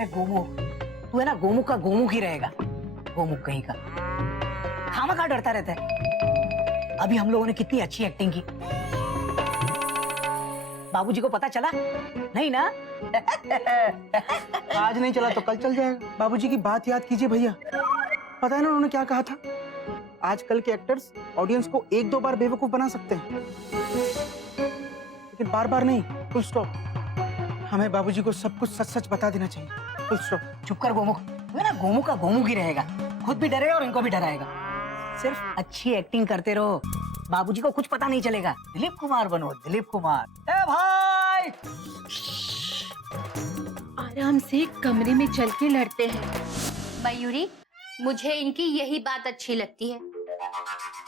अबे गोमुख, तू है ना गोमुख का गोमुख ही रहेगा। गोमुख कहीं का खामखा डरता रहता है। अभी हम लोगों ने कितनी अच्छी एक्टिंग की। बाबूजी को पता चला नहीं ना? आज नहीं चला तो कल चल जाएगा। बाबूजी की बात याद कीजिए भैया, पता है ना उन्होंने क्या कहा था? आजकल के एक्टर्स ऑडियंस को एक दो बार बेवकूफ बना सकते हैं, लेकिन बार बार नहीं। Full stop. हमें बाबूजी को सब कुछ सच सच बता देना चाहिए। Full stop. चुप कर गोमुख, तू है ना गोमुख का गोमुख ही रहेगा। खुद भी डरेगा और इनको भी डराएगा। सिर्फ अच्छी एक्टिंग करते रहो, बाबूजी को कुछ पता नहीं चलेगा। दिलीप कुमार बनो, दिलीप कुमार। ए भाई, आराम से कमरे में चल के लड़ते हैं। मयूरी, मुझे इनकी यही बात अच्छी लगती है।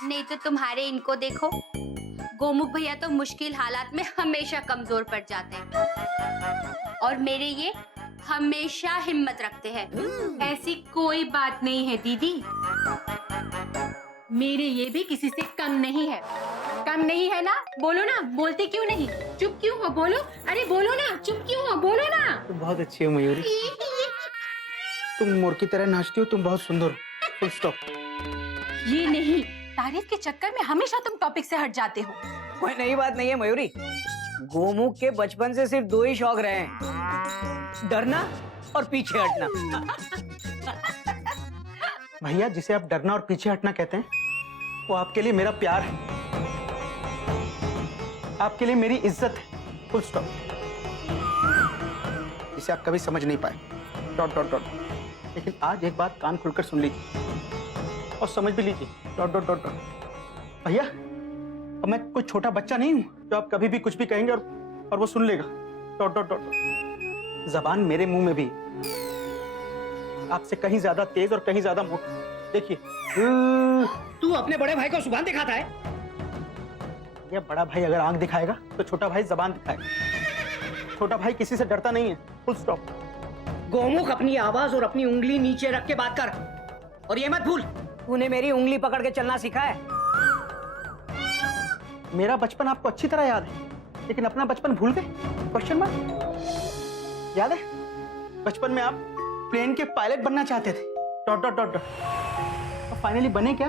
नहीं तो तुम्हारे इनको देखो, गोमुख भैया तो मुश्किल हालात में हमेशा कमजोर पड़ जाते हैं और मेरे ये हमेशा हिम्मत रखते हैं। ऐसी कोई बात नहीं है दीदी, मेरे ये भी किसी से कम नहीं है। कम नहीं है ना? बोलो ना, बोलते क्यों नहीं? चुप क्यों हो? बोलो, अरे बोलो ना, चुप क्यों हो? बोलो ना। तुम बहुत अच्छी हो मयूरी, तुम मोर की तरह नाचती हो, तुम बहुत सुंदर हो। Full stop. ये नहीं, तारीफ के चक्कर में हमेशा तुम टॉपिक से हट जाते हो। कोई नई बात नहीं है मयूरी। गोमुख के बचपन से सिर्फ दो ही शौक रहे हैं, डरना और पीछे हटना। भैया, जिसे आप डरना और पीछे हटना कहते हैं, वो आपके लिए मेरा प्यार है, आपके लिए मेरी इज्जत है। Full stop. इसे आप कभी समझ नहीं पाए। Dot dot dot. लेकिन आज एक बात कान खुलकर सुन लीजिए और समझ भी लीजिए। Dot dot dot dot. भैया, अब मैं कोई छोटा बच्चा नहीं हूं जो आप कभी भी कुछ भी कहेंगे और वो सुन लेगा। Dot dot dot. जबान मेरे मुंह में भी आपसे कहीं ज्यादा तेज और कहीं ज्यादा मोटी। देखिए, तू अपने बड़े भाई को जुबान दिखाता है। ये बड़ा भाई अगर आंख दिखाएगा तो छोटा भाई जबान दिखाएगा। छोटा भाई किसी से डरता नहीं है। Full stop. गोमुख, अपनी आवाज और अपनी उंगली नीचे रख के बात कर, और ये मत भूल तूने मेरी उंगली पकड़ के चलना सीखा है। मेरा बचपन आपको अच्छी तरह याद है, लेकिन अपना बचपन भूल गए? Question mark. याद है बचपन में आप प्लेन के पायलट बनना चाहते थे। Dot dot dot dot. और फाइनली बने क्या?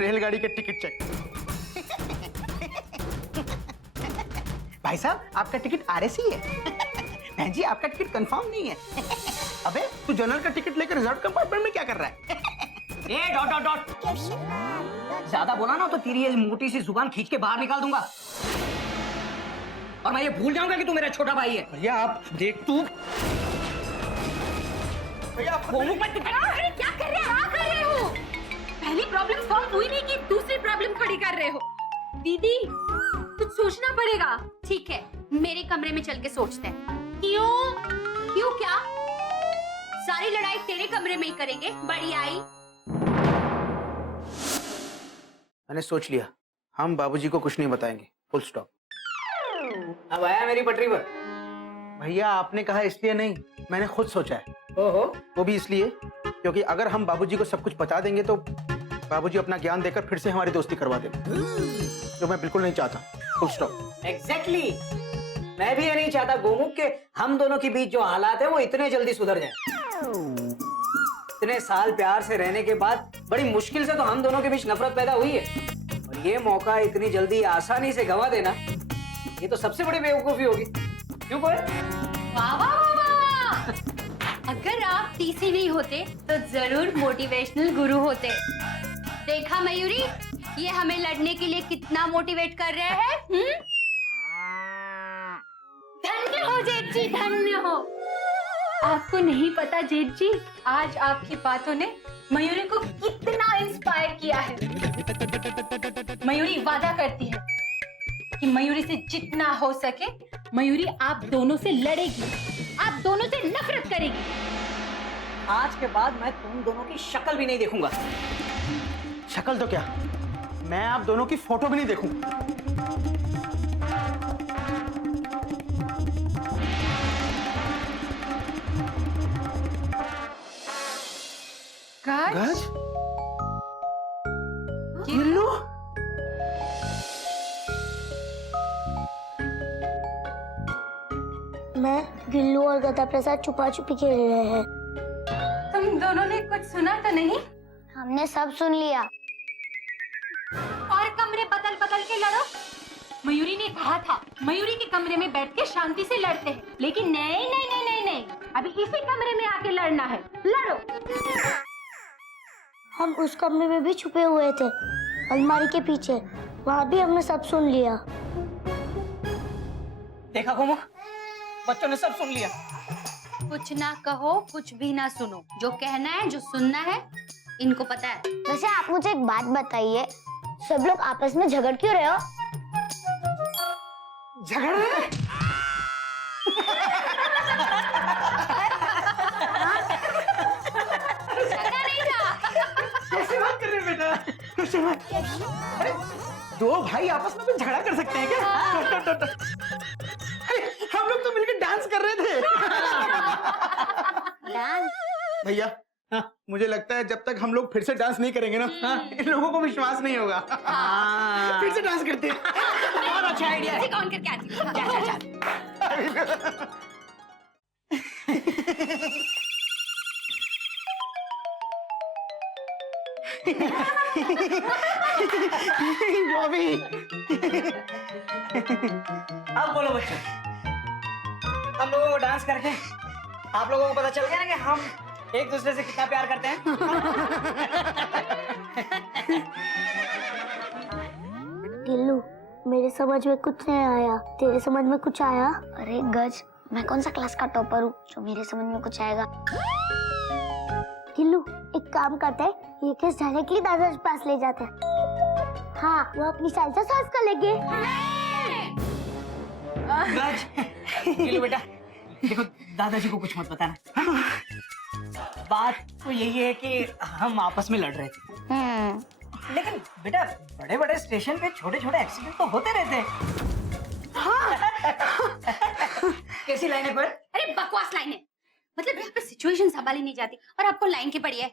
रेलगाड़ी के टिकट चेक। भाई साहब, आपका टिकट आरएसी है। बहन जी, आपका टिकट कंफर्म नहीं है। अबे, तू जनरल का टिकट लेकर रिजर्व कंपार्टमेंट में क्या कर रहा है? ए डॉट डॉट डॉट। ज्यादा बोला ना तो तेरी ये मोटी सी जुबान खींच के बाहर निकाल दूंगा, और मैं ये भूल जाऊंगा कि तू मेरा छोटा भाई है। भैया आप देख, तू भैया आप गोमुख मत अरे क्या कर रहे हो? क्या कर रहे हो? पहली प्रॉब्लम सॉल्व हुई नहीं कि दूसरी प्रॉब्लम खड़ी कर रहे हो। दीदी, कुछ सोचना पड़ेगा। ठीक है, मेरे कमरे में चल के सोचते हैं। क्यों? क्यों क्या? सारी लड़ाई तेरे कमरे में ही करेंगे। बड़ी आई। मैंने सोच लिया, हम बाबूजी को कुछ नहीं बताएंगे। Full stop. अब आया मेरी पटरी पर। भैया, आपने कहा इसलिए नहीं, मैंने खुद सोचा है। ओहो, वो भी इसलिए क्योंकि अगर हम बाबूजी को सब कुछ बता देंगे तो बाबूजी अपना ज्ञान देकर फिर से हमारी दोस्ती करवा देंगे, जो मैं बिल्कुल नहीं चाहता। Full stop. एग्जैक्टली। मैं भी ये नहीं चाहता गोमुख के हम दोनों के बीच जो हालात है वो इतने जल्दी सुधर जाए। इतने साल प्यार से रहने के बाद बड़ी मुश्किल से तो हम दोनों के बीच नफरत पैदा हुई है, और ये मौका इतनी जल्दी आसानी से गंवा देना, ये तो सबसे बड़ी बेवकूफी होगी। क्यों कोई? वाह वाह वाह वाह! अगर आप टीसी नहीं होते तो जरूर मोटिवेशनल गुरु होते। देखा मयूरी, ये हमें लड़ने के लिए कितना मोटिवेट कर रहे हैं। धन्य हो जेठ जी, धन्य हो। आपको नहीं पता जेठ जी, आज आपकी बातों ने मयूरी को कितना इंस्पायर किया है। मयूरी वादा करती है कि मयूरी से जितना हो सके मयूरी आप दोनों से लड़ेगी, आप दोनों से नफरत करेगी। आज के बाद मैं तुम दोनों की शक्ल भी नहीं देखूंगा। शक्ल तो क्या, मैं आप दोनों की फोटो भी नहीं देखूंगा। गज? गिल्लू? मैं गिल्लू और गधा प्रसाद छुपा छुपी खेल रहे हैं। तुम दोनों ने कुछ सुना तो नहीं? हमने सब सुन लिया। और कमरे बदल बदल के लड़ो। मयूरी ने कहा था मयूरी के कमरे में बैठ के शांति से लड़ते हैं, लेकिन नहीं नहीं नहीं नहीं नहीं, अभी इसी कमरे में आके लड़ना है। लड़ो। हम उस कमरे में भी छुपे हुए थे, अलमारी के पीछे। वहाँ भी हमने सब सुन लिया। देखा गोमुख, बच्चों ने सब सुन लिया। कुछ ना कहो, कुछ भी ना सुनो। जो कहना है, जो सुनना है, इनको पता है। वैसे आप मुझे एक बात बताइए, सब लोग आपस में झगड़ क्यों रहे हो? झगड़ रहे हैं? कैसे बात कर रहे हैं बेटा? कैसे बात? अरे दो भाई आपस में कुछ झगड़ा कर सकते हैं क्या? अरे हम लोग तो मिलकर डांस कर रहे थे। डांस? भैया, मुझे लगता है जब तक हम लोग फिर से डांस नहीं करेंगे ना, इन लोगों को विश्वास नहीं होगा। फिर से डांस करते हैं। बहुत अच्छा आइडिया है। कौन करके आती है? चल चल चल। बॉबी, अब बोलो बच्चों, हम लोगों को डांस करके आप लोगों को पता चल गया ना कि हम एक दूसरे से कितना प्यार करते हैं। गिल्लू, मेरे समझ में कुछ नहीं आया, तेरे समझ में कुछ आया? अरे गज, मैं कौन सा क्लास का टॉपर हूँ जो मेरे समझ में कुछ आएगा? गिल्लू, एक काम करते हैं, ये केस डायरेक्टली दादाजी के पास ले जाते हैं। हाँ, वो अपनी स्टाइल से सॉल्व कर लेंगे। गज, गिल्लू बेटा, देखो दादाजी को कुछ मत बताना। बात तो यही है कि हम आपस में लड़ रहे थे, लेकिन बेटा बड़े बड़े स्टेशन पे छोटे छोटे एक्सीडेंट तो होते रहते हैं। कैसी लाइनें पर? अरे बकवास लाइनें। मतलब यहाँ पे सिचुएशन संभाली नहीं जाती और आपको लाइन की पड़ी है।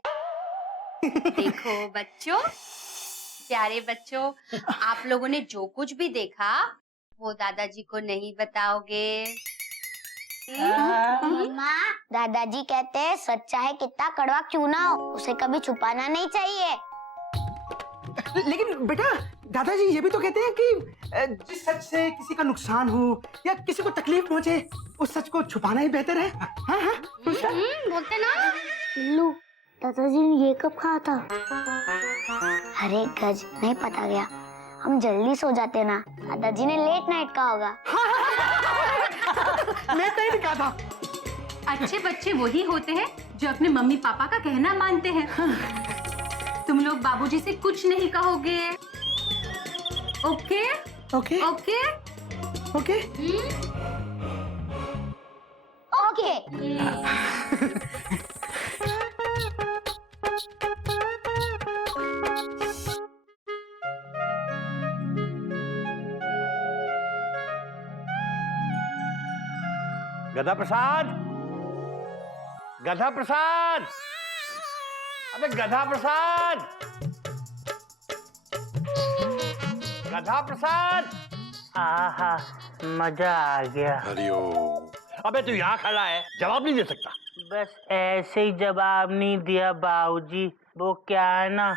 देखो बच्चों, प्यारे बच्चों, आप लोगों ने जो कुछ भी देखा वो दादाजी को नहीं बताओगे। मम्मा, दादाजी कहते हैं सच चाहे कितना कड़वा क्यों ना हो, उसे कभी छुपाना नहीं चाहिए। लेकिन बेटा दादाजी ये भी तो कहते हैं कि जिस सच से किसी का नुकसान हो या किसी को तकलीफ पहुंचे, उस सच को छुपाना ही बेहतर है। हाँ, बोलते ना। गिल्लू, दादाजी ने ये कब कहा था? अरे गज, नहीं पता गया। हम जल्दी सो जाते ना, दादाजी ने लेट नाइट कहा होगा। लेट नाइट कहा था। अच्छे बच्चे वही होते हैं जो अपने मम्मी पापा का कहना मानते हैं। तुम लोग बाबूजी से कुछ नहीं कहोगे। Okay okay okay okay. Okay. गधा प्रसाद, गधा प्रसाद, अबे गधा प्रसाद, गधा प्रसाद। आहा, मजा आ गया। हरिओम। अबे तू यहाँ खड़ा है, जवाब नहीं दे सकता। बस ऐसे ही जवाब नहीं दिया बाबूजी। वो क्या है ना,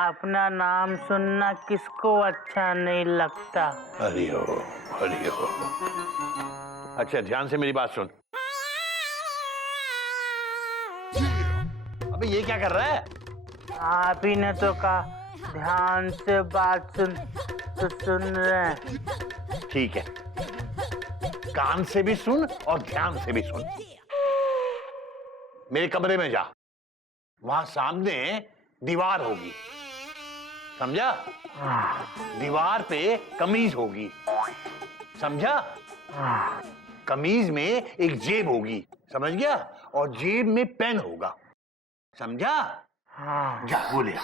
अपना नाम सुनना किसको अच्छा नहीं लगता। हरिओम हरिओम। अच्छा ध्यान से मेरी बात सुन। अबे ये क्या कर रहा है? आप ही ने तो कहा ध्यान से बात सुन, तो सुन रहे हैं। ठीक है, कान से भी सुन और ध्यान से भी सुन। मेरे कमरे में जा, वहां सामने दीवार होगी, समझा? दीवार पे कमीज होगी, समझा? कमीज में एक जेब होगी, समझ गया? और जेब में पेन होगा, समझा? हाँ। जा वो ले आ।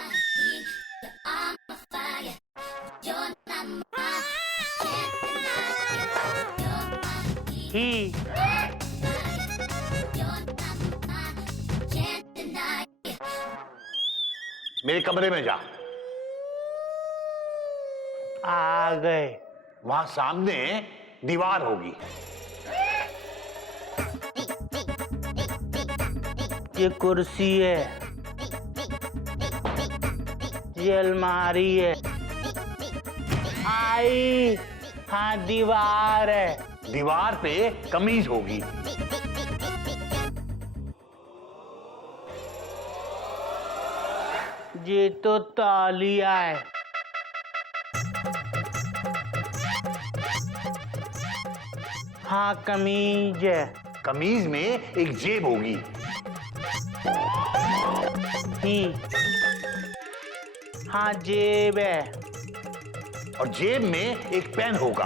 ही मेरे कमरे में जा, आ गए। वहां सामने दीवार होगी, ये कुर्सी है, ये अलमारी है, आई हाँ दीवार है। दीवार पे कमीज होगी। ये तो तालिया है। हाँ कमीज है। कमीज में एक जेब होगी। हाँ जेब है। और जेब में एक पेन होगा।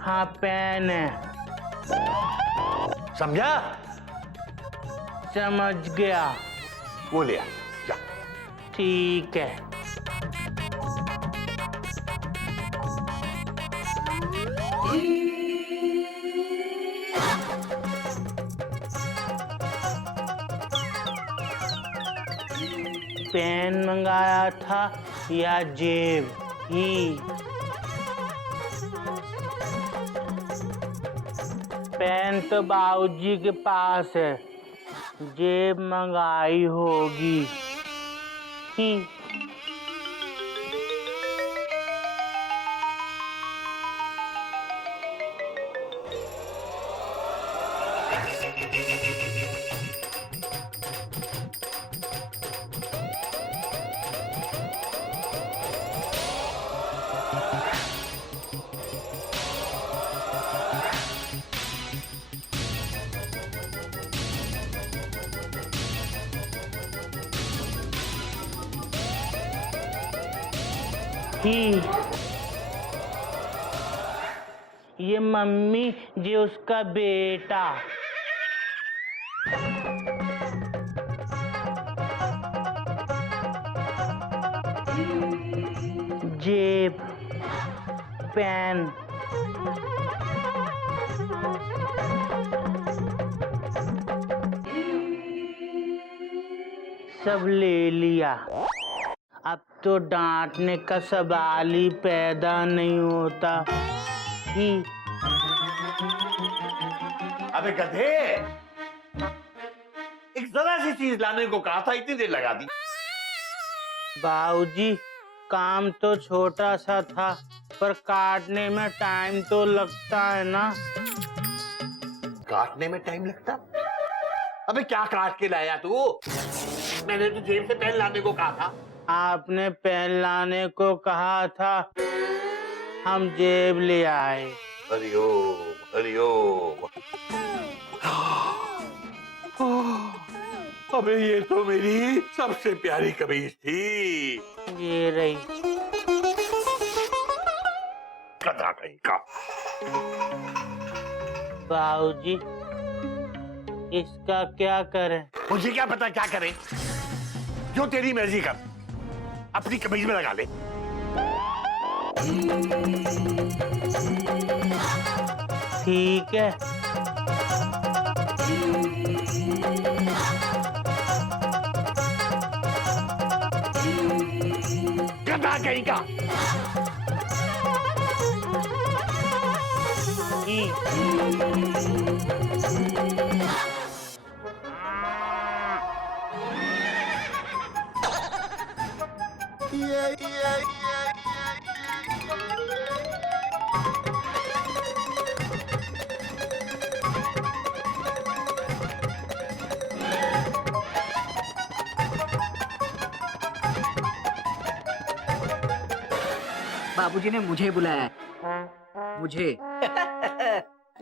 हाँ पेन है। समझा? समझ गया। वो ले आ, जा। ठीक है। पेन मंगाया था या जेब ही? पेन तो बाबूजी के पास है, जेब मंगाई होगी ही। ये मम्मी जी उसका बेटा। जेब, पेन, सब ले लिया। अब तो डांटने का सवाल ही पैदा नहीं होता ही। अबे गधे, एक जरा सी चीज लाने को कहा था, इतनी देर लगा दी। बाबूजी काम तो छोटा सा था, पर काटने में टाइम तो लगता है ना। काटने में टाइम लगता? अबे क्या काट के लाया तू? मैंने तो जेब से पेन लाने को कहा था। आपने पेन लाने को कहा था, हम जेब ले आए। हरिओम हरिओम। अबे ये तो मेरी सबसे प्यारी कमीज थी। ये रही। गधा कहीं का। बाबूजी इसका क्या करें? मुझे क्या पता क्या करें? जो तेरी मर्जी कर, अपनी कमीज में लगा ले। ठीक है। गधा कहीं का। बाबूजी ने मुझे बुलाया है, मुझे।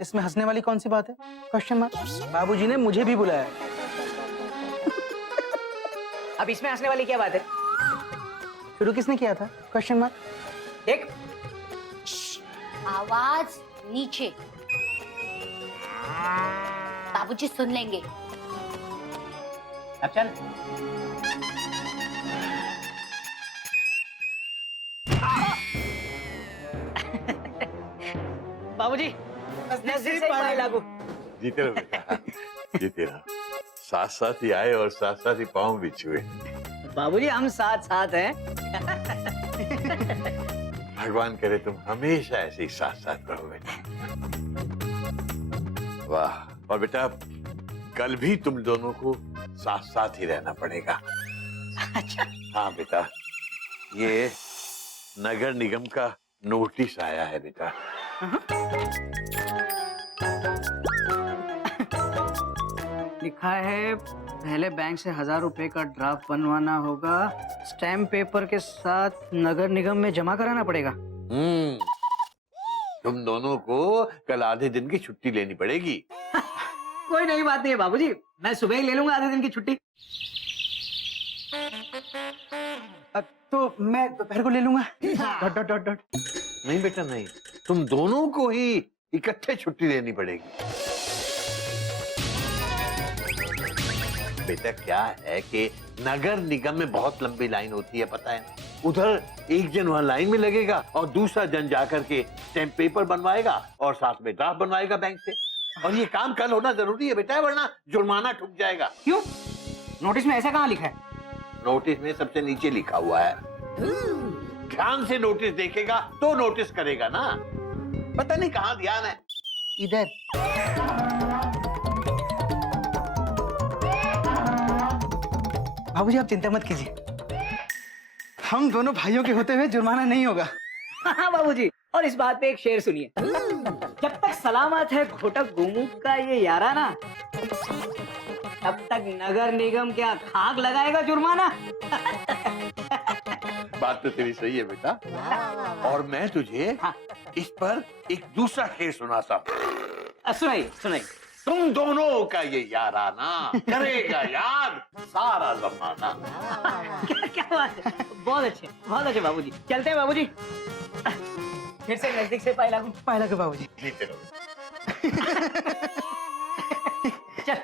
इसमें हंसने वाली कौन सी बात है? Question mark. बाबूजी ने मुझे भी बुलाया है। अब इसमें हंसने वाली क्या बात है? शुरू किसने किया था? Question mark. देख, आवाज नीचे, बाबूजी सुन लेंगे। अब चल। बाबूजी नजदीक से पानी लागू। जीते रहो बेटा, जीते रहो। साथ साथ ही आए और साथ साथ ही पाँव भी छुए। बाबूजी हम साथ साथ हैं। भगवान करे तुम हमेशा ऐसे ही साथ साथ रहो बेटा। वाह। और बेटा कल भी तुम दोनों को साथ साथ ही रहना पड़ेगा। अच्छा। हाँ बेटा, ये नगर निगम का नोटिस आया है बेटा। लिखा है पहले बैंक से 1000 रुपए का ड्राफ्ट बनवाना होगा, स्टैम्प पेपर के साथ नगर निगम में जमा कराना पड़ेगा। तुम दोनों को कल आधे दिन की छुट्टी लेनी पड़ेगी। कोई नई बात नहीं है बाबूजी, मैं सुबह ही ले लूंगा आधे दिन की छुट्टी। तो मैं दोपहर को ले लूंगा। Dot dot dot dot. नहीं बेटा नहीं, तुम दोनों को ही इकट्ठे छुट्टी लेनी पड़ेगी। बेटा क्या है कि नगर निगम में बहुत लंबी लाइन होती है, पता है? उधर एक जन वहां लाइन में लगेगा और दूसरा जन जाकर के स्टैम्प पेपर बनवाएगा और साथ में ड्राफ्ट बनवाएगा बैंक से। और ये काम कल होना जरूरी है बेटा, वरना जुर्माना ठुक जाएगा। क्यों? नोटिस में ऐसा कहाँ लिखा है? नोटिस में सबसे नीचे लिखा हुआ है। ध्यान से नोटिस देखेगा तो नोटिस करेगा ना। पता नहीं कहाँ ध्यान है। इधर। बाबूजी आप चिंता मत कीजिए, हम दोनों भाइयों के होते हुए जुर्माना नहीं होगा। हाँ बाबूजी, और इस बात पे एक शेर सुनिए। जब तक सलामत है घोटक गोमुख का ये याराना, तब तक नगर निगम क्या खाक लगाएगा जुर्माना। बात तो तेरी सही है बेटा। और मैं तुझे इस पर एक दूसरा शेर सुनाता हूं। सुनाइए सुनाइए। तुम दोनों का ये याराना करेगा याद सारा जमाना। क्या बात है, बहुत अच्छे बाबूजी। चलते हैं बाबूजी, फिर से नजदीक से पाए लागू बाबूजी। जीते रहो। चल।